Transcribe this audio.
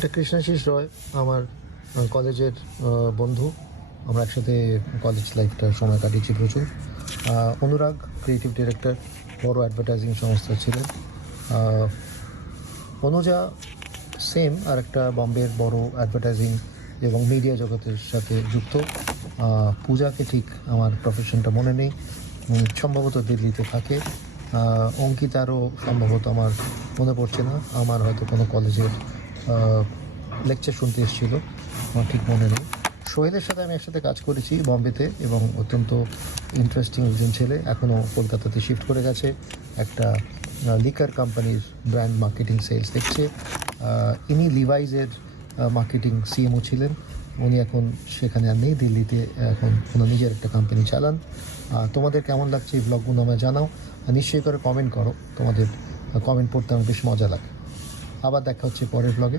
এটা কৃষ্ণাশিস রয় আমার কলেজের বন্ধু। আমরা একসাথে কলেজ লাইফটা সময় কাটিয়েছি প্রচুর। অনুরাগ ক্রিয়েটিভ ডিরেক্টর, বড় অ্যাডভার্টাইজিং সংস্থা ছিলেন। অনুজা সেম আর একটা বম্বের বড় অ্যাডভার্টাইজিং এবং মিডিয়া জগতের সাথে যুক্ত। পূজাকে ঠিক আমার প্রফেশনটা মনে নেই, সম্ভবত দিল্লিতে থাকে। অঙ্কিতারও সম্ভবত আমার মনে পড়ছে না, আমার হয়তো কোনো কলেজের লেকচার শুনতে এসেছিল, আমার ঠিক মনে নেই। সোহেলের সাথে আমি একসাথে কাজ করেছি বম্বেতে এবং অত্যন্ত ইন্টারেস্টিং একজন ছেলে, এখনও কলকাতাতে শিফট করে গেছে, একটা লিকার কোম্পানির ব্র্যান্ড মার্কেটিং সেলস দেখছে। ইনি লিভাইজের মার্কেটিং সিএমও ছিলেন, উনি এখন সেখানে আর নেই, দিল্লিতে এখন ওনার নিজের একটা কোম্পানি চালান। তোমাদের কেমন লাগছে এই ব্লগগুলো আমায় জানাও, নিশ্চয়ই করে কমেন্ট করো, তোমাদের কমেন্ট পড়তে আমার বেশ মজা লাগে। আবার দেখা হচ্ছে পরের ব্লগে।